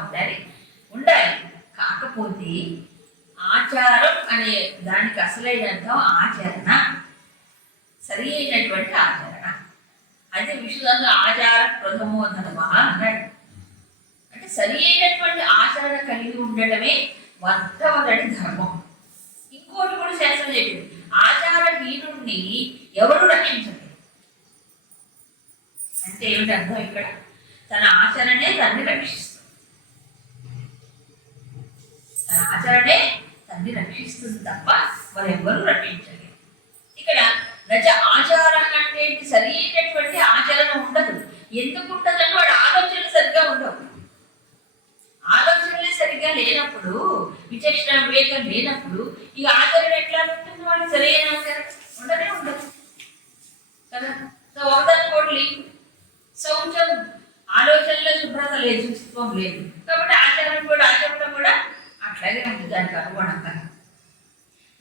ఉండాలి ఉండాలి. ఉండాలి కాకపోతే ఆచారం అనే దానికి అసలైన అర్థం ఆచరణ సరి అయినటువంటి ఆచరణ. అదే విష్ణుదాసు ఆచార ప్రథమో ధర్మ అన్నాడు. అంటే సరి అయినటువంటి ఆచరణ కలిగి ఉండటమే మొట్టమొదటి ధర్మం. ఇంకోటి కూడా శాస్త్రం చెప్పింది. ఆచారహీనుణ్ణి ఎవరు రక్షించలేదు? అంటే ఏమిటి అర్థం ఇక్కడ? తన ఆచరణే తన్ని రక్షిస్తుంది. తన ఆచరణే తన్ని రక్షిస్తుంది తప్ప మరెవ్వరూ రక్షించలేరు. ఇక్కడ రజ ఆచారం అంటే ఏంటి? సరి అయినటువంటి ఆచరణ ఉండదు. ఎందుకు ఉండదంటే వాడు ఆలోచనలు సరిగ్గా ఉండవు. ఆలోచనలే సరిగ్గా లేనప్పుడు విచక్షణ వివేకం లేనప్పుడు ఇక ఆచరణ ఎట్లా ఉంటుంది సరి సరైన ఆచరణ ఉండనే ఉండదు. కదా? సో ఒకదాని శౌచం ఆలోచనలో శుభ్రత లేదు శుచిత్వం లేదు. కాబట్టి ఆచరణ కూడా ఆచరణ కూడా అట్లాగే ఉంది దానికి అనుగుణంగా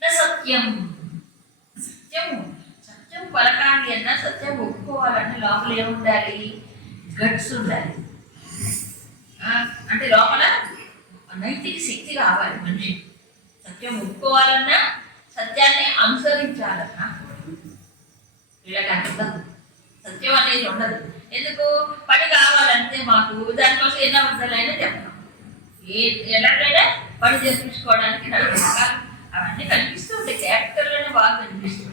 నా సత్యం. సత్యం సత్యం పలకాలి అన్నా సత్యం ఒప్పుకోవాలన్నా లోపల ఏముండాలి? గట్స్ ఉండాలి. అంటే లోపల నైతిక శక్తి కావాలి మనిషి. సత్యం ఒప్పుకోవాలన్నా సత్యాన్ని అనుసరించాలన్నా వీళ్ళకి అర్థం సత్యం అనేది ఉండదు. ఎందుకు? పని కావాలంటే మాకు దానికోసం ఎన్ని అబద్ధాలైనా చెప్తాం ఏ ఎలాగైనా పని చేపించుకోవడానికి నలుగురు అవన్నీ కనిపిస్తుంటాయి. క్యారెక్టర్లోనే బాగా కనిపిస్తుంది.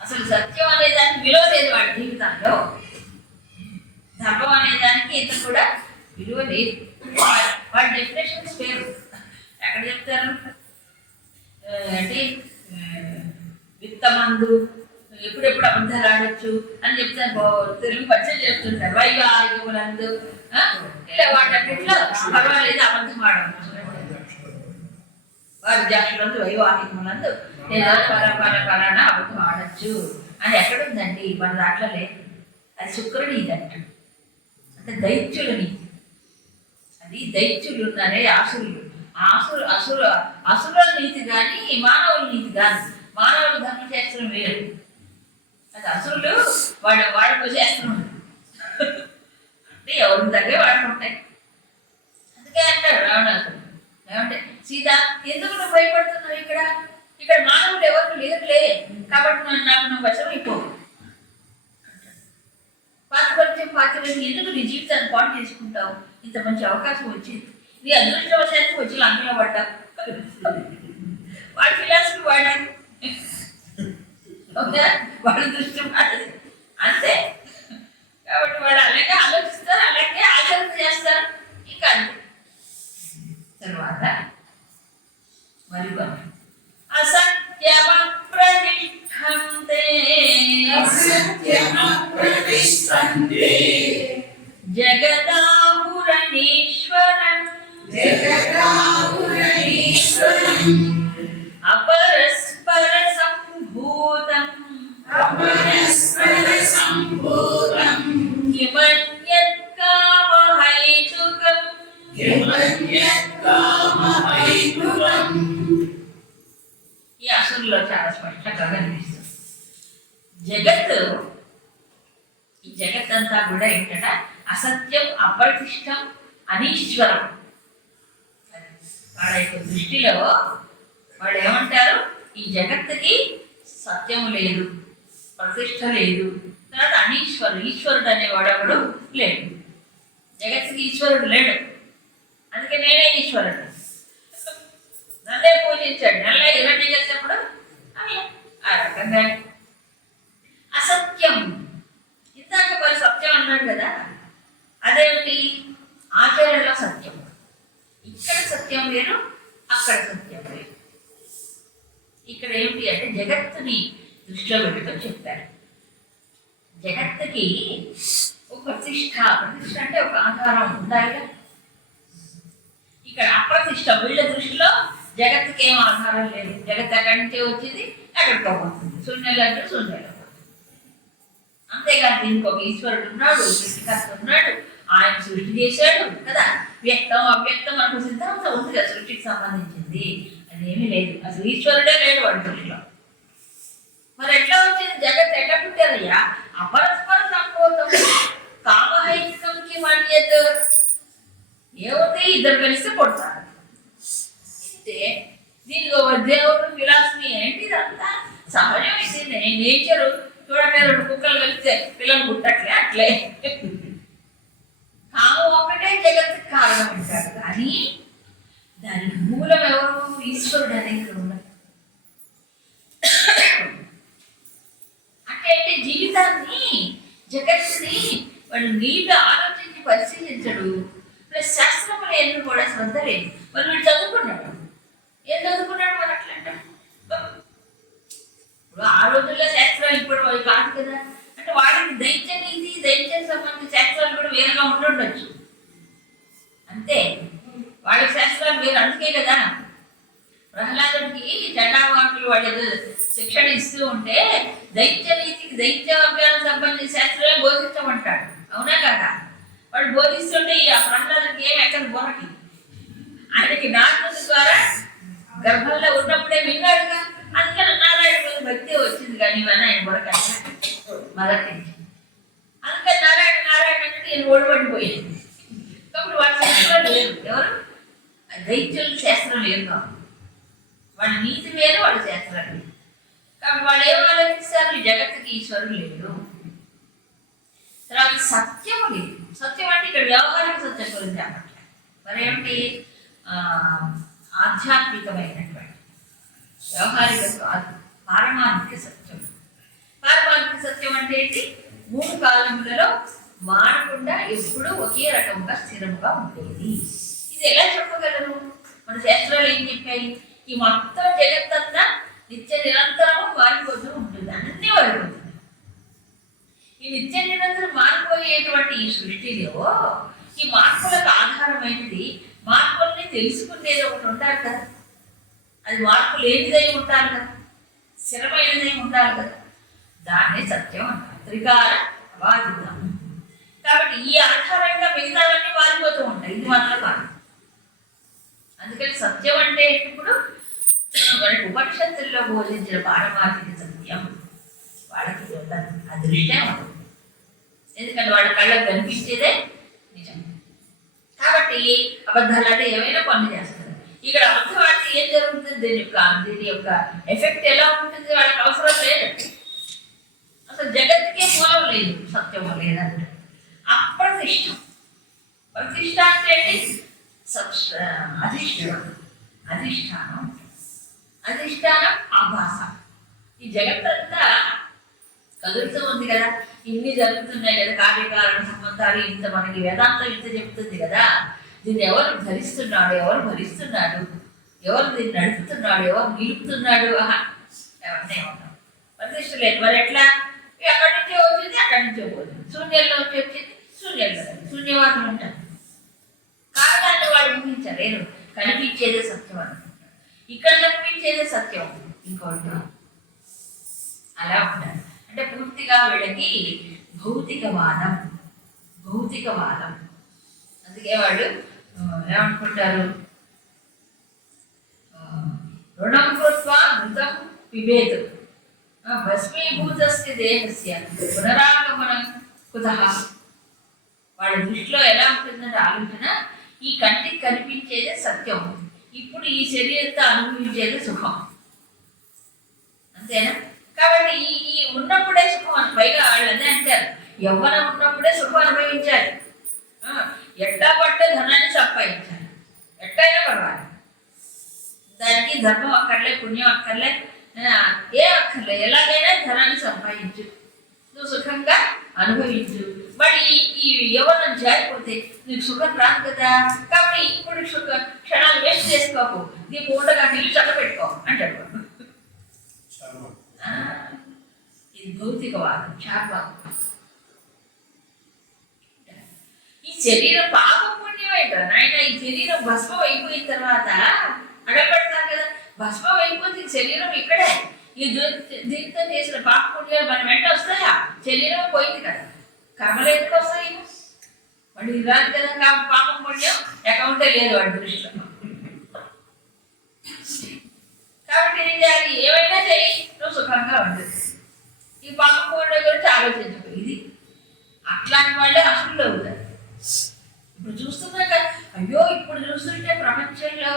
అసలు సత్యం అనే దానికి విలువ లేదు వాడి జీవితంలో. ధర్మం అనే దానికి ఇంత కూడా విలువ లేదు. వాడి డెఫినేషన్స్ పేరు ఎక్కడ చెప్తారు? అంటే విత్తమందు ఎప్పుడెప్పుడు అబద్ధాలు ఆడొచ్చు అని చెప్తారు. తెలుగు పచ్చలు చెప్తుంటారు వైవాయువులందు ఇలా వాటన్నిటిలో పర్వాలేదు అబద్ధం ఆడవచ్చు వారి జాషులందు వైవాహికములందు లేదా పర పర పరాన అబద్ధం ఆడచ్చు. అని ఎక్కడుందండి? మన దాంట్లో లేదు అది శుక్రుని అంట అంటే దైత్యుల అది దైత్యులు ఉన్నారే ఆసురులు. ఆసురు అసురు అసురుల నీతి కానీ మానవుల నీతి కాదు. ధర్మం చేస్తున్నారు వేరు. అది అసురులు వాళ్ళ వాళ్ళకు చేస్తున్నారు ఎవరి దగ్గర వాడుకుంటాయి. ఉంటాయి అందుకే అంటారు రావణాసుడు ఏమంటే సీత ఎందుకు నువ్వు భయపడుతున్నావు ఇక్కడ? ఇక్కడ మానవుడు ఎవరు లేరులే కాబట్టి నన్ను నాకు నువ్వు వశం అయిపోవు పాత పరిచయం పాత్రలు ఎందుకు నీ జీవితాన్ని పాటు చేసుకుంటావు? ఇంత మంచి అవకాశం వచ్చింది. నీ అదృష్టవశాత్తు వచ్చి లంకలో పడ్డావు. వాడి ఫిలాసఫీ వాడాను ఓకే? వాడి దృష్టి అంతే. కాబట్టి వాడు అలాగే ఆలోచిస్తారు అలాగే ఆచరణ చేస్తారు ఇంకా అంతే తర్వాత మరి అసత్యమప్రతిష్టంతే అసత్యమప్రతిష్టంతే జగదామురణీశ్వరం జగదామురణీశ్వరం అపరస్పర ఈ అసురులో చాలా స్పష్టంగా కనిపిస్తుంది జగత్ ఈ జగత్ అంతా కూడా ఏంటంటే? అసత్యం అప్రతిష్టం అనీశ్వరం. వాళ్ళ యొక్క దృష్టిలో వాళ్ళు ఏమంటారు? ఈ జగత్తుకి సత్యం లేదు ప్రతిష్ట లేదు. తర్వాత అనీశ్వరుడు ఈశ్వరుడు అనేవాడు ఒకడు లేడు. జగత్తుకి ఈశ్వరుడు లేడు. అందుకే నేనే ఈశ్వరుడు. నన్నే పూజించాడు. నల్ల ఇవన్నీ చేసినప్పుడు ఆ రకంగా అసత్యం. ఇందాక మరి సత్యం అన్నాడు కదా అదేమిటి? ఆచరణలో సత్యం. ఇక్కడ సత్యం లేదు అక్కడ సత్యం లేదు ఇక్కడ ఏమిటి అంటే జగత్తుని దృష్టిలో పెట్టుకొని చెప్తారు జగత్తుకి ఒక ప్రతిష్ట ప్రతిష్ట అంటే ఒక ఆధారం ఉండాలిగా. ఇక్కడ అప్రతిష్ట వీళ్ళ దృష్టిలో జగత్తుకి ఏం ఆధారం లేదు. జగత్ ఎక్కడి నుంచే వచ్చింది? ఎక్కడికో పోతుంది. శూన్యులు అంటే శూన్యులు. అంతేగాని ఈశ్వరుడు ఉన్నాడు సృష్టికర్త ఉన్నాడు ఆయన సృష్టి చేశాడు కదా? వ్యక్తం అవ్యక్తం మనకు సిద్ధాంతం ఉంది కదా సృష్టికి సంబంధించింది. అదేమీ లేదు. అసలు ఈశ్వరుడే లేడు వాడి మరి ఎట్లా వచ్చింది? జగత్ ఎట్లా పుట్టారయ్యా? అపరస్పర సంకోతం కామహైతికంకి మన్యత్ ఏముంది? ఇద్దరు కలిస్తే కొడతారు. చూస్తే దీనికి ఒక దేవుడు ఫిలాసఫీ ఏంటి ఇదంతా? సహజం ఇది. నేచర్ చూడండి రెండు కుక్కలు కలిస్తే పిల్లలు పుట్టట్లే అట్లే. కాము ఒకటే జగత్ కారణం అంటారు. కానీ దాని మూలం ఎవరు? ఈశ్వరుడు అనే ఇక్కడ ఉన్నది అంటే జీవితాన్ని జగత్తుని వాడు నీళ్ళు ఆలోచించి పరిశీలించడు. ప్లస్ శాస్త్రములు ఎందుకు కూడా శ్రద్ధ లేదు. మరి వీడు చదువుకున్నాడు. ఏం మరి అట్లా ఇప్పుడు ఆ రోజుల్లో శాస్త్రాలు ఇప్పుడు అవి కాదు కదా. అంటే వాడికి దైత్య నీతి దైత్యం సంబంధించిన శాస్త్రాలు కూడా వేరుగా ఉండుండొచ్చు. అంతే. వాళ్ళకి శాస్త్రాలు వేరు. అందుకే కదా ప్రహ్లాదుడికి చండావాకులు వాళ్ళు ఏదో శిక్షణ ఇస్తూ ఉంటే దైత్య నీతికి దైత్య అభ్యాసం సంబంధించిన శాస్త్రాలే బోధించమంటాడు. అవునా కదా? వాడు బోధిస్తుంటే ఆ ప్రహ్లాదుడికి ఏం ఎక్కడ బోరకి ఆయనకి నారదుడి ద్వారా గర్భంలో ఉన్నప్పుడే విన్నాడుగా? అందుకని నారాయణ భక్తి వచ్చింది కానీ ఇవన్నీ ఆయన బొరక మొదటి అందుకని నారాయణ నారాయణ అంటే నేను ఓడిపడిపోయింది. కాబట్టి వాళ్ళ శాస్త్రం లేదు. ఎవరు? ఆ దైత్యుల శాస్త్రం లేదు కాబట్టి వాళ్ళ నీతి వేరు వాళ్ళ శాస్త్రం లేదు. కాబట్టి వాళ్ళు ఏం ఆలోచిస్తారు? ఈ జగత్తుకి ఈశ్వరుడు లేడు. తర్వాత సత్యం లేదు. సత్యం అంటే ఇక్కడ వ్యవహారిక సత్యం గురించి అన్నట్లే మరేమిటి ఆధ్యాత్మికమైనటువంటి వ్యవహారిక కాదు పారమార్థిక సత్యం. పారమార్థిక సత్యం అంటే ఏంటి? మూడు కాలములలో మారకుండా ఎప్పుడూ ఒకే రకంగా స్థిరముగా ఉండేది. ఇది ఎలా చెప్పగలరు మన శాస్త్రాలు ఏం చెప్పాయి? ఈ మొత్తం జగత్తంతా నిత్య నిరంతరము మారిపోతూ ఉంటుంది. అన్నీ మారిపోతుంది ఈ నిత్య నిరంతరం మారిపోయేటువంటి ఈ సృష్టిలో ఈ మార్పులకు ఆధారమైనది మార్పుల్ని తెలుసుకునేది ఒకటి ఉంటారు కదా. అది మార్పు లేనిదై ఉండాలి కదా. స్థిరమైనదై ఉండాలి కదా. దాన్నే సత్యం అంటారు. త్రికాల అబాధితం కాబట్టి ఈ ఆధారంగా మిగతావన్నీ మారిపోతూ ఉంటాయి. ఇది మాత్రం కాదు. అందుకని సత్యం అంటే ఇప్పుడు మనకి ఉపనిషత్తుల్లో బోధించిన పారమార్థిక సత్యం వాళ్ళకి అదృష్టం. ఎందుకంటే వాళ్ళ కళ్ళకు కనిపించేదే నిజం. కాబట్టి అబద్ధాలు అంటే ఏమైనా పనులు చేస్తారు. ఇక్కడ అబద్ధం అంటే ఏం జరుగుతుంది? దీని యొక్క దీని యొక్క ఎఫెక్ట్ ఎలా ఉంటుంది? వాళ్ళకి అవసరం లేదు. అసలు జగత్తుకే మూలం లేదు. సత్యం లేదంటే అప్రతిష్ట. ప్రతిష్ట అంటే అధిష్టానం. అధిష్టానం. అధిష్టానం ఆభాస. ఈ జగత్తంతా కదులుతూ ఉంది కదా. ఇన్ని జరుగుతున్నాయి కదా కార్యకారణ సంబంధాలు ఇంత మనకి వేదాంతం ఇంత చెప్తుంది కదా. దీన్ని ఎవరు ధరిస్తున్నాడు ఎవరు భరిస్తున్నాడు? ఎవరు దీన్ని నడుపుతున్నాడు? ఎవరు నిలుపుతున్నాడు? ఆహా ఎవరినే ఉన్నాం. లేదు మరి ఎట్లా? ఎక్కడి నుంచే వచ్చింది అక్కడి నుంచే పోతుంది. శూన్యంలో వచ్చి వచ్చింది శూన్యంలో శూన్యవాదం ఉంటారు కారణాన్ని వాడు ఊహించలేరు. కనిపించేదే సత్యం అనుకుంటారు. ఇక్కడ కనిపించేదే సత్యం. ఇంకోటి. అలా ఉంటారు అంటే పూర్తిగా వీళ్ళకి భౌతికవాదం భౌతికవాదం. అందుకే వాళ్ళు ఏమనుకుంటారు? రుణం కృత్వా మృతం పిబేత్. భస్మీభూతస్య దేహస్య. పునరాగమనం కుతః. వాళ్ళ దృష్టిలో ఎలా ఉంటుందంటే ఆలోచన ఈ కంటికి కనిపించేదే సత్యం. ఇప్పుడు ఈ శరీరంతో అనుభవించేది సుఖం. అంతేనా? కాబట్టి ఈ ఈ ఉన్నప్పుడే సుఖం అని పైగా వాళ్ళు అదే అంటారు. యవ్వనం ఉన్నప్పుడే సుఖం అనుభవించాలి. ఆ, ఎట్టా పట్టే ధనాన్ని సంపాదించాలి. ఎట్టయినా పర్వాలి దానికి ధర్మం అక్కర్లే పుణ్యం అక్కర్లే ఏ అక్కర్లే. ఎలాగైనా ధనాన్ని సంపాదించు. నువ్వు సుఖంగా అనుభవించు. మరి ఈ- యవ్వనం జారిపోతే నీకు సుఖం రాదు కదా. కాబట్టి ఇప్పుడు సుఖ క్షణాలు వేస్ట్ చేసుకోకు. నీ ఉండగా నీళ్ళు చల్లబెట్టుకో అంటాడు ఆ, ఇది భౌతికవాదం శాపం ఈ శరీరం పాపం పుణ్యం ఏంటో నాయన ఈ శరీరం భస్మం అయిపోయిన తర్వాత అడగబడతారు కదా భస్మం అయిపోతే శరీరం ఇక్కడే. ఈ దీంతో చేసిన పాప పుణ్యాలు మన వెంట వస్తాయా? శరీరం పోయింది కదా. కర్మలు ఎందుకు వస్తాయి? వాడు ఇది కదా కాబట్టి పాపం పుణ్యం అకౌంటే లేదు వాడి దృష్టిలో. కాబట్టి ఏం చేయాలి? ఏమైనా చేయి నువ్వు సుఖంగా ఉండదు ఈ పాపం పుణ్యం గురించి ఆలోచించుకో ఇది అట్లాంటి వాళ్ళే అసలు అవుతారు. ఇప్పుడు చూస్తున్నాక అయ్యో ఇప్పుడు చూస్తుంటే ప్రపంచంలో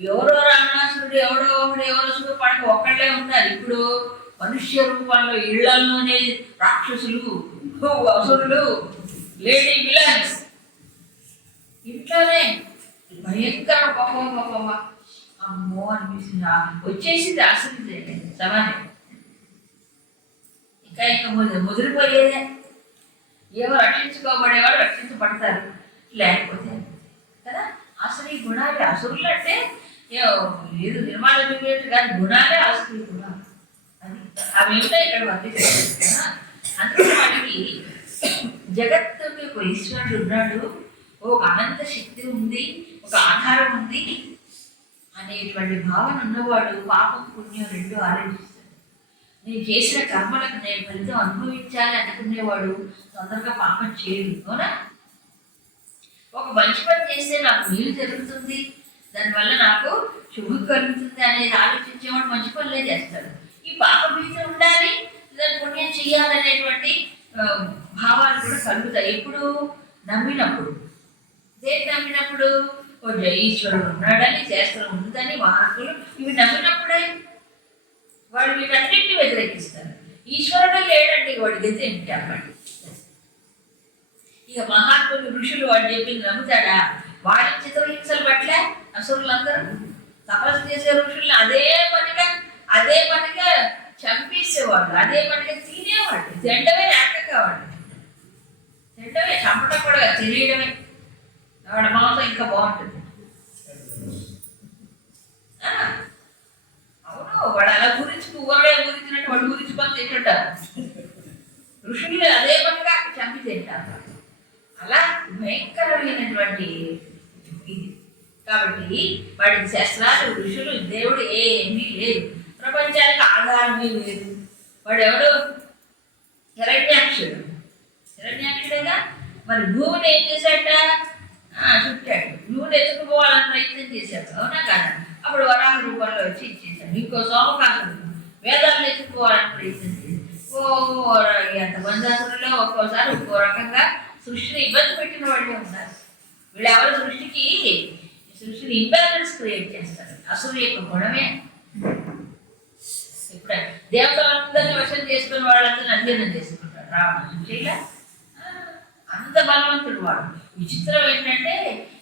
ఎవరో రావణాసురుడు ఎవడో ఒకడు ఎవరో చూపడానికి ఒక్కళ్ళే ఉన్నారు. ఇప్పుడు మనుష్య రూపంలో ఇళ్ళలోనే రాక్షసులు అసురులు లేడీ విలన్స్ ఇంట్లోనే. భయంకర గొప్ప గొప్ప అమ్మో అనిపిస్తుంది. వచ్చేసింది అసలు సమాజం ఇంకా ముదిరిపోయేదే ఏవో రక్షించుకోబడేవాడు రక్షించబడతారు. లేకపోతే కదా? అసలు ఈ గుణాలు అసురులు అంటే ఏ- లేదు నిర్మాణ చూపేట్టు గుణాలే అసలు గుణాలు అది అవి ఏమిటో ఇక్కడ వర్తిస్తాయి అందుకే వాటికి జగత్తుకి ఒక ఈశ్వరుడు ఉన్నాడు. ఒక అనంత శక్తి ఉంది ఒక ఆధారం ఉంది అనేటువంటి భావన ఉన్నవాడు పాపం పుణ్యం రెండు ఆలోచిస్తాడు. నేను చేసిన కర్మలకు నేను ఫలితం అనుభవించాలి అనుకునేవాడు తొందరగా పాపం చేయడు అవునా? ఒక మంచి పని చేస్తే నాకు మేలు జరుగుతుంది. దానివల్ల నాకు శుభం కలుగుతుంది అనేది ఆలోచించేవాడు మంచి పనులే చేస్తాడు. ఈ పాప బీజం ఉండాలి దాని పుణ్యం చేయాలనేటువంటి భావాలు కూడా కలుగుతాయి. ఎప్పుడు నమ్మినప్పుడు. దేని నమ్మినప్పుడు? ఓ జై ఈశ్వరుడు ఉన్నాడని శాస్త్రం ఉందని మహాత్ములు ఇవి నమ్మినప్పుడే వాడు వీటన్నిటిని వ్యతిరేకిస్తారు ఈశ్వరుడు లేడండి వాడి గతి ఏమిటి అప్పటి ఇక మహాత్ములు ఋషులు వాడు చెప్పింది నమ్ముతాడా? వాడి చిత్రహింసలు పట్ల అసురులందరూ తపస్సు చేసే ఋషుల్ని అదే పనిగా అదే పనిగా చంపేసేవాళ్ళు అదే పనిగా తినేవాళ్ళు తినడమే ఏకంగా వాళ్ళు తినడమే చంపడం కూడా తినేయడమే వాడి మాంసం ఇంకా బాగుంటుంది. అవును వాడు అలా గురించి ఊరడే గురించినట్టు వాడు గురించి పని తింటుంటారు ఋషులు అదే పనిగా చంపి తింటారు అలా భయంకరమైనటువంటి ఇది. కాబట్టి వాడి శస్త్రాలు ఋషులు దేవుడు ఏమీ లేదు ప్రపంచానికి ఆధారమే లేదు. వాడు ఎవడు హిరణ్యాక్షుడు. హిరణ్యాక్షుడేగా? మరి భూమిని ఏం చేశాట చుట్టాడు. భూమిని ఎత్తుకుపోవాలని ప్రయత్నం చేశాడు. అవునా కదా? అప్పుడు వరాహ రూపంలో వచ్చి ఇచ్చేసాడు ఇంకో సోమకాసుడు వేదాలు ఎత్తుకోవాలని ప్రయత్నం ఓ ఎంత బంధాసులలో ఒక్కోసారి ఒక్కో రకంగా సృష్టిని ఇబ్బంది పెట్టిన వాళ్ళే ఉన్నారు వీళ్ళు ఎవరి సృష్టికి సృష్టిని ఇంబ్యాలెన్స్ క్రియేట్ చేస్తారు. అసలు యొక్క గుణమే. ఇప్పుడు దేవతలందరినీ వశం చేసుకున్న వాళ్ళందరినీ అధ్యయనం చేసుకుంటారు. రావణ అంత బలవంతుడు వాడు. విచిత్రం ఏంటంటే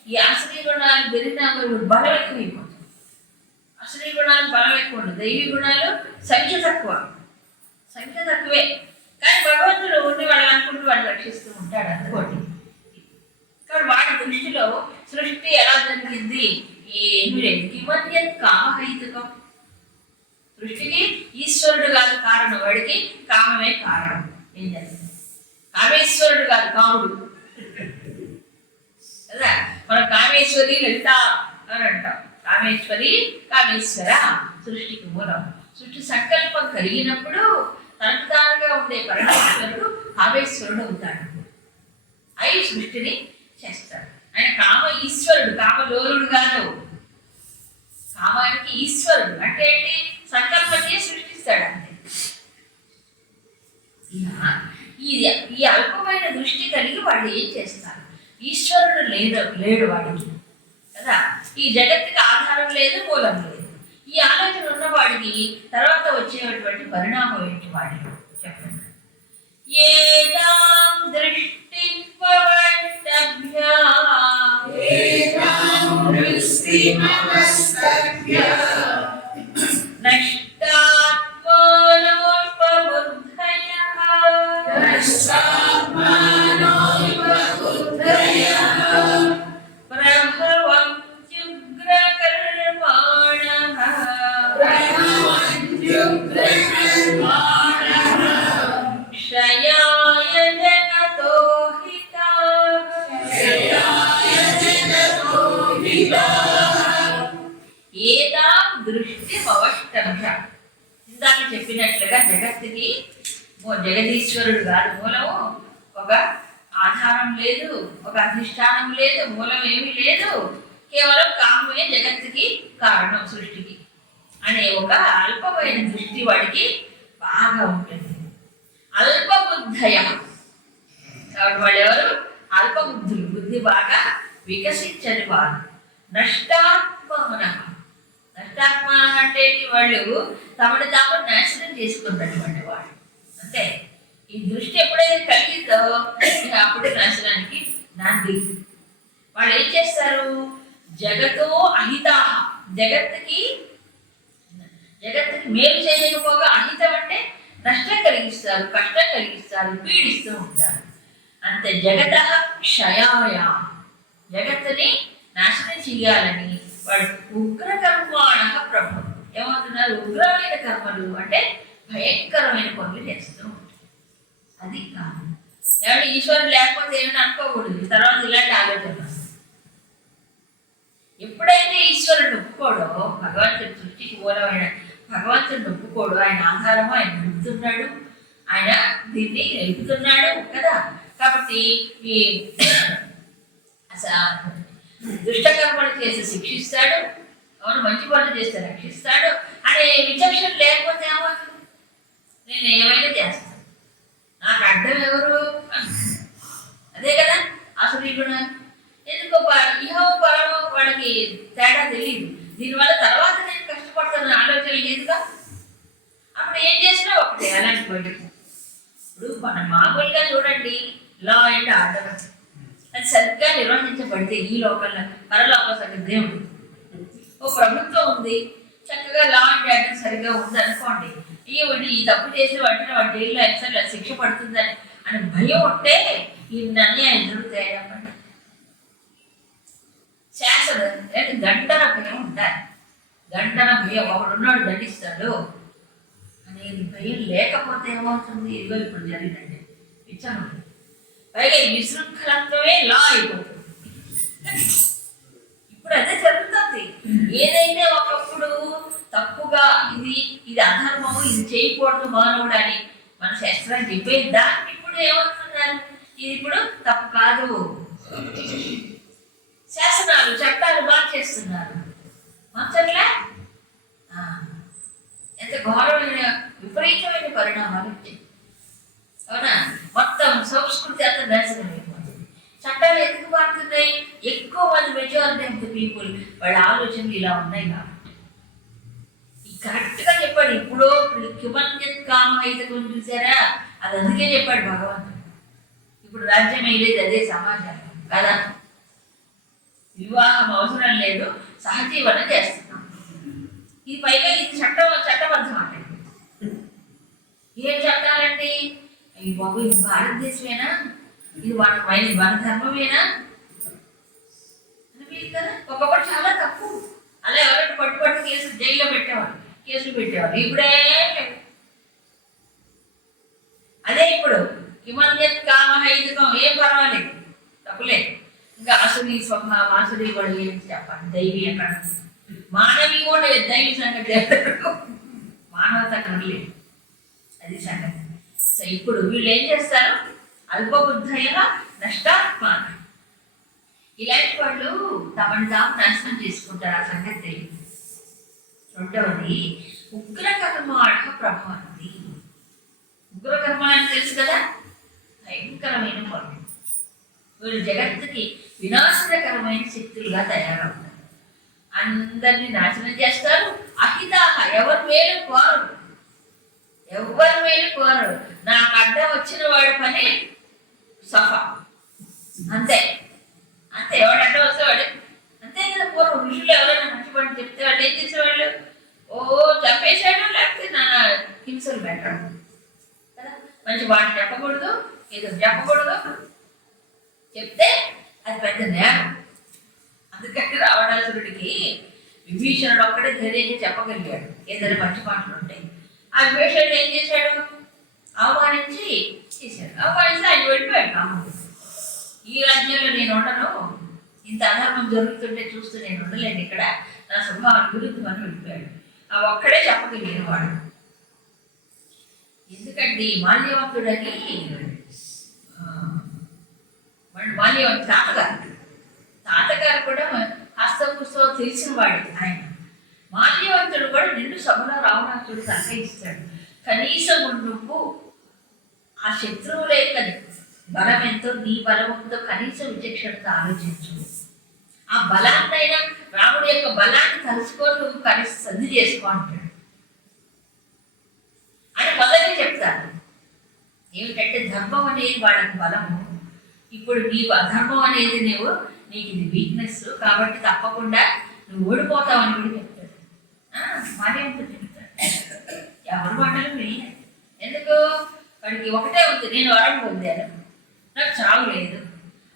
ఈ అసలీ గుణాలు పెరిగినా మరి బలం ఎక్కువైపోతుంది అసలీ గుణాలు బలం ఎక్కువ ఉండదు. దైవీ గుణాలు సంఖ్య తక్కువ. సంఖ్య తక్కువే. కానీ భగవంతుడు ఉండి వాళ్ళు అనుకుంటూ వాళ్ళు రక్షిస్తూ ఉంటాడు అనుకోండి. కాబట్టి వాడి దృష్టిలో సృష్టి ఎలా జరిగింది? ఏమీ లేదు కిమధ్య కామహైతుకం. సృష్టికి ఈశ్వరుడు కాదు కారణం. వాడికి కామమే కారణం. ఏం జరిగింది? కామేశ్వరుడు కాదు కాముడు. కదా? మనం కామేశ్వరి లలిత అని అంటాం. కామేశ్వరి కామేశ్వర సృష్టికి మూలం. సృష్టి సంకల్పం కలిగినప్పుడు తనకు తానుగా ఉండే పరమేశ్వరుడు కామేశ్వరుడు అవుతాడు. అయి సృష్టిని చేస్తాడు. ఆయన కామ ఈశ్వరుడు కామలోలుడు కాదు. కామానికి ఈశ్వరుడు అంటే ఏంటి? సంకల్పం సృష్టిస్తాడు అంతే. ఇలా ఈ ఈ అల్పమైన దృష్టి కలిగి వాళ్ళు ఏం చేస్తారు? ఈశ్వరుడు లేడు లేడు వాడికి. కదా? ఈ జగత్తుకి ఆధారం లేదు మూలం లేదు. ఈ ఆలోచన ఉన్నవాడికి తర్వాత వచ్చేటువంటి పరిణామం ఏంటి వాడికి చెప్పండి. ఏదాం దృష్టి ఇందాక చెప్పినట్లుగా జగత్తుకి ఓ జగదీశ్వరుడు గారి మూలము ఒక ఆధారం లేదు ఒక అధిష్టానం లేదు మూలం ఏమీ లేదు. కేవలం కామే జగత్తుకి కారణం సృష్టికి అనే ఒక అల్పమైన దృష్టి వాడికి బాగా ఉంటుంది. అల్పబుద్ధయ. కాబట్టి వాళ్ళు ఎవరు అల్పబుద్ధులు. బుద్ధి బాగా వికసించని వారు. నష్టాత్మన నష్టాత్మ అంటే వాళ్ళు? తమను తాము నాశనం చేసుకున్నటువంటి వాళ్ళు. అంతే? ఈ దృష్టి ఎప్పుడైతే కలిగిందో అప్పుడే నాశనానికి నాంది. వాళ్ళు ఏం చేస్తారు? జగతో అహితాహ. జగత్తుకి జగత్తుకి మేలు చేయకపోగా అహితం అంటే నష్టం కలిగిస్తారు కష్టం కలిగిస్తారు పీడిస్తూ ఉంటారు. అంతే. జగత క్షయాయ. జగత్తుని నాశనం చేయాలని వాడు ఉగ్ర కర్మాణ ప్రభు. ఏమవుతున్నారు? ఉగ్రమైన కర్మలు అంటే భయంకరమైన పనులు చేస్తూ ఉంటారు. అది కాదు. ఏమంటే ఈశ్వరుడు లేకపోతే ఏమని అనుకోకూడదు. తర్వాత ఇలాంటి ఆలోచన ఎప్పుడైతే ఈశ్వరుడు ఒప్పుకోడో భగవంతుడు సృష్టికి మూలమైన భగవంతుడు ఒప్పుకోడు ఆయన ఆధారము ఆయన నడుపుతున్నాడు. ఆయన దీన్ని నిలుపుతున్నాడు కదా. కాబట్టి ఈ అసలు దుష్టకర్మలు చేసి శిక్షిస్తాడు. అవును మంచి పనులు చేస్తే రక్షిస్తాడు. అనే విచక్షణ లేకపోతే ఏమవుతుంది? నేను ఏమైనా చేస్తాను. నాకు అర్థం ఎవరు అదే కదా అసలు ఇప్పుడు ఎందుకో ప- ఇహో పరమో వాళ్ళకి తేడా తెలియదు దీనివల్ల తర్వాత నేను కష్టపడతాను ఆలోచన లేదుగా అప్పుడు ఏం చేసినా ఒకటే అలాంటి పడి ఇప్పుడు మనం మామూలుగా చూడండి లా అండ్ ఆర్డర్ అది సరిగ్గా అయితే ఈ లోకంలో పరలోక సగం దేవుడు ఓ ప్రభుత్వం ఉంది. చక్కగా లా అండ్ ఆర్డర్ సరిగ్గా ఉంది అనుకోండి ఈ ఈ తప్పు చేసి వాటిని వాడి జైల్లో ఎక్సల్ శిక్ష పడుతుందని అని భయం ఉంటే ఈ అన్యాయం జరుగుతాయి అన్నమాట శాసన అంటే గంటన భయం ఉండాలి. గంటన భయం. ఒకడున్నాడు దండిస్తాడు అనేది భయం లేకపోతే ఏమవుతుంది? ఇదిగో ఇప్పుడు జరిగిందండి. ఇచ్చాను. పైగా ఈ విశృంఖలత్వమే లా అయిపోతుంది. ఇప్పుడు అదే జరుగుతుంది. ఏదైతే ఒకప్పుడు తప్పుగా ఇది ఇది అధర్మము ఇది చేయకూడదు మానవుడు అని మన శాస్త్రం చెప్పేది దాన్ని ఇప్పుడు ఏమవుతున్నారు? ఇది ఇప్పుడు తప్పు కాదు. శాసనాలు చట్టాలు మార్చేస్తున్నారు మార్చట్లే ఆ, ఎంత ఘోరమైన విపరీతమైన పరిణామాలు వచ్చాయి. అవునా? మొత్తం సంస్కృతి అంతా నాశనం చట్టాలు ఎందుకు మారుతున్నాయి ఎక్కువ మంది మెజారిటీ ఆఫ్ ద పీపుల్ వాళ్ళ ఆలోచనలు ఇలా ఉన్నాయి కాబట్టి. కరెక్ట్గా చెప్పాడు. ఇప్పుడు కిమన్యత్ కామం అయితే కొంచెం చూసారా? అది అందుకే చెప్పాడు భగవంతుడు. ఇప్పుడు రాజ్యం వేయలేదు అదే సమాచారం కదా? వివాహం అవసరం లేదు. సహజీవనం చేస్తున్నాం. ఇది పైగా ఇది చట్టం చట్టబద్ధం అంటే ఏం చట్టాలండి బాబు ఇది భారతదేశమేనా? ఇది వాటి మన మన ధర్మమేనా? అనిపించింది కదా? ఒకప్పుడు చాలా తప్పు. అలా ఎవరైనా పట్టు పట్టు కేసు జైల్లో పెట్టేవారు కేసులు పెట్టేవారు ఇప్పుడే అదే ఇప్పుడు. హిమన్యత్ కామహైతుకం ఏం పర్వాలేదు. తప్పులేదు ఇంకా అసుడి స్వభావం అసుడి వాళ్ళు ఏం చెప్పాలి? దైవీ అక్కడ మానవి కూడా లేదు దైవీ సంగతి మానవత అక్కడ లేదు అది సంగతి. సో ఇప్పుడు వీళ్ళు ఏం చేస్తారు? అల్పబుద్ధయ నష్టాత్మాన. ఇలాంటి వాళ్ళు తమని తాము నాశనం చేసుకుంటారు ఆ సంగతి తెలియదు. రెండవది ఉగ్రకర్మాణ ప్రభావంతి. ఉగ్రకర్మ అని తెలుసు కదా? భయంకరమైన పనులు వీళ్ళు జగత్తుకి వినాశనకరమైన శక్తులుగా తయారవుతారు. అందరినీ నాశనం చేస్తారు. అహితాహ ఎవరు మేలు కోరరు. ఎవరి మేలు కోరరు. నాకు అడ్డం వచ్చిన వాడి పని సఫా. అంతే. అంతే ఎవడు అడ్డం అంతే కదా పూర్వం ఋషులు ఎవరైనా మంచి పని చెప్తే వాళ్ళు ఏం చేసేవాళ్ళు? ఓ చంపేశాడు లేకపోతే నా హింసలు పెట్టడం. కదా? మంచి వాడు చెప్పకూడదు ఏదో చెప్పకూడదు. చెప్తే అది పెద్ద నేరం. అందుకని రావణాసురుడికి విభీషణుడు ఒక్కడే ధైర్యంగా చెప్పగలిగాడు. ఏదైనా మంచి మాటలు ఉంటాయి ఆ విభీషణుడు ఏం చేశాడు? అవమానించి చేశాడు అవమానించి ఆయన వెళ్ళిపోయాడు ఈ రాజ్యంలో నేను ఉండను. ఇంత అధర్మం జరుగుతుంటే చూస్తూ నేను ఉండలేను ఇక్కడ. నా స్వభావం గురించి మనం వెళ్ళిపోయాడు ఆ ఒక్కడే చెప్పగలిగిన వాడు. ఎందుకంటే మాల్యవంతుడని ఆ, వాడు తాతగారు. తాతగారు కూడా హస్త పుస్తకం తెలిసిన వాడు ఆయన. మాల్యవంతుడు కూడా నిన్ను సభలో రావణాసుడు సహకరిస్తాడు కనీసం నువ్వు ఆ శత్రువుల యొక్క బలం ఎంతో నీ బలం ఉందో కనీస విచక్షణతో ఆలోచించు. ఆ బలాన్నైనా రాముడి యొక్క బలాన్ని తలుచుకొని నువ్వు కలిసి సంధి చేసుకో అంటాడు. అని మొదటి చెప్తారు. ఏమిటంటే ధర్మం అనేది వాళ్ళకి బలము. ఇప్పుడు నీకు అధర్మం అనేది నువ్వు నీకు ఇది వీక్నెస్ కాబట్టి తప్పకుండా నువ్వు ఓడిపోతావు అని కూడా చెప్తాడు ఆ, ఉంటుంది చెప్తాడు ఎవరి మాటలు ఎందుకు? వాడికి ఒకటే ఉంది నేను వరం పొందాను నాకు చావు లేదు.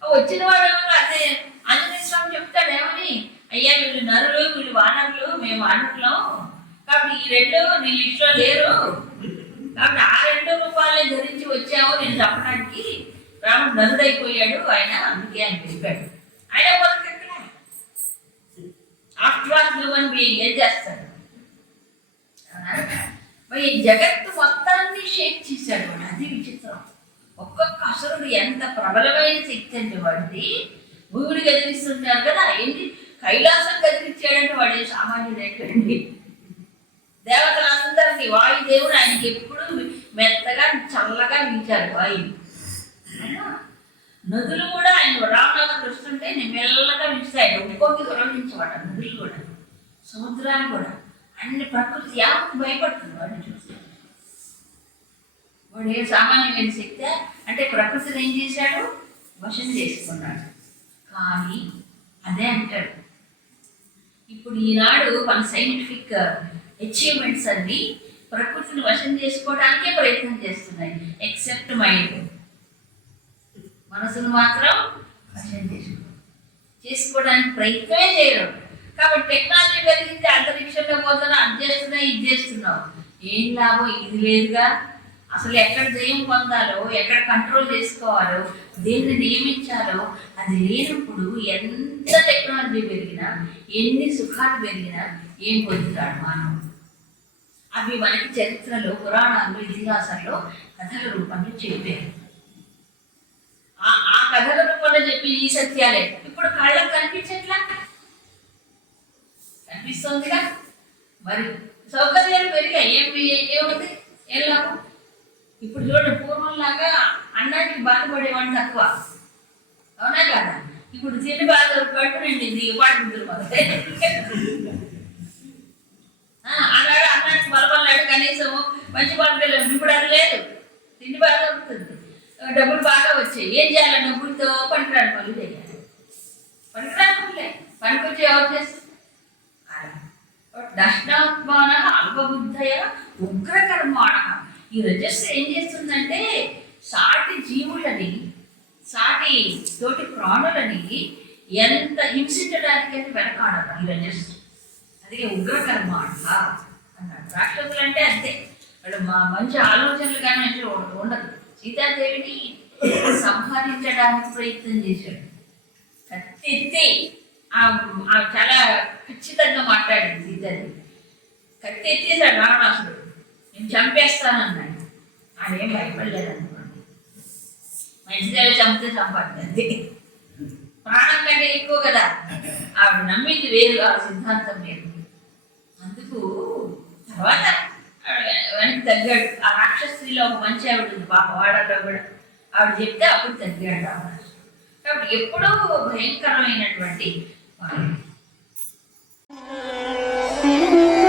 వచ్చిన వాడు అదే ఆంజనేయ స్వామి చెప్తాడు అయ్యా వీళ్ళు నరులు వీళ్ళు వానరులు మేము అనుకులం కాబట్టి ఈ రెండు నీ లిస్ట్లో లేరు. కాబట్టి ఆ రెండు రూపాయలే ధరించి వచ్చావు నేను చెప్పడానికి. రాముడు నరుడైపోయాడు ఆయన అందుకే అని చెప్పాడు. ఆయన బతుకెక్కడ ఆఫ్టర్ ఆల్ హ్యూమన్ బీయింగ్ ఏం చేస్తాడు? మరి జగత్తు మొత్తాన్ని షేక్ చేశాడు అది విచిత్రం. ఒక్కొక్క అసురుడు ఎంత ప్రబలమైన శక్తి అంటే వాడిది భూమిని కదిలిస్తుంటారు కదా ఏంటి కైలాసం గదిలిచ్చాడంటే వాడు సామాన్యుడైపోయింది దేవతలందరినీ వాయుదేవుడు ఆయనకి ఎప్పుడు మెత్తగా చల్లగా వీచారు వాయువు. నదులు కూడా ఆయన రామలా వస్తుంటే నేను మెల్లగా వీస్తాయి ఒక్కొక్క దూరం గౌరవించవాడు నదులు కూడా సముద్రాలు కూడా. అన్ని ప్రకృతి యావత్తు భయపడుతుంది వాడిని చూస్తే వాడు ఏ సామాన్యమైన శక్తి అంటే ప్రకృతిని ఏం చేశాడు? వశం చేసుకున్నాడు. కానీ అదే అంటాడు. ఇప్పుడు ఈనాడు మన సైంటిఫిక్ అచీవ్మెంట్స్ అన్ని ప్రకృతిని వశం చేసుకోవడానికే ప్రయత్నం చేస్తున్నాయి. ఎక్సెప్ట్ మైండ్ మనసును మాత్రం వశం చేసుకో చేసుకోవడానికి ప్రయత్నమే చేయరు. కాబట్టి టెక్నాలజీ పెరిగింది అంతరిక్షంలో పోతున్నా అది చేస్తున్నా ఇది చేస్తున్నావు. ఏం లాభం? ఇది లేదుగా. అసలు ఎక్కడ జయం పొందాలో ఎక్కడ కంట్రోల్ చేసుకోవాలో దేన్ని నియమించాలో అది లేనప్పుడు ఎంత టెక్నాలజీ పెరిగినా ఎన్ని సుఖాలు పెరిగినా ఏం పొందుతాడు మానవుడు? అవి మనకి చరిత్రలో పురాణాల్లో ఇతిహాసాల్లో కథల రూపంలో చెప్పారు. ఆ ఆ కథల రూపంలో చెప్పి ఈ సత్యాలే. ఇప్పుడు కళ్ళకు కనిపించట్లా? కనిపిస్తోందిగా. మరి సౌకర్యాలు పెరిగాయి. ఏం ఏముంది? ఏం లాభం? ఇప్పుడు చూడండి పూర్వంలాగా అన్నానికి బాధపడేవాడిని తక్కువ. అవునా కదా? ఇప్పుడు తిండి బాధ కట్టునండి ఇది పాటించారు ఆనాడు అన్నానికి బలపడలేడు కనీసం మంచి పడలేదు ఇప్పుడు అది లేదు. తిండి బాగా దొరుకుతుంది. డబ్బులు బాగా వచ్చాయి. ఏం చేయాలి డబ్బులతో పనికిరాని పనులు చేయాలి. పనికిరాని పనులే. పనికొచ్చి ఎవరు చేస్తారు? దర్శనాత్మాన అల్పబుద్ధయ ఉగ్రకర్మాణ. ఈ రజస్సు ఏం చేస్తుందంటే సాటి జీవులని సాటి తోటి ప్రాణులని ఎంత హింసించడానికైతే వెనకాడదు ఈ రజస్సు. అందుకే ఉగ్రకర్మ అంట అన్నాడు. రాక్షసులు అంటే అంతే. వాళ్ళు మా మంచి ఆలోచనలు కానీ అంటే ఉండదు. సీతాదేవిని సంహరించడానికి ప్రయత్నం చేశాడు. కత్తి చాలా ఖచ్చితంగా మాట్లాడింది సీతాదేవి కత్తి ఎత్తేసాడు రావణాసుడు. నేను చంపేస్తానన్నాడు. ఆడేం భయపడలేదు అనుకోండి చంపితే చంపండి ప్రాణం కంటే ఎక్కువ కదా. ఆవిడ నమ్మింది వేరు ఆ సిద్ధాంతం వేరు. అందుకు తర్వాత వెనక్కి తగ్గాడు. ఆ రాక్షస్త్రీలో ఒక మంచి ఆవిడ ఉంది పాప వాడలో కూడా. ఆవిడ చెప్తే అప్పుడు తగ్గాడు రావణాసుడు. కాబట్టి ఎప్పుడూ భయంకరమైనటువంటి Thank you.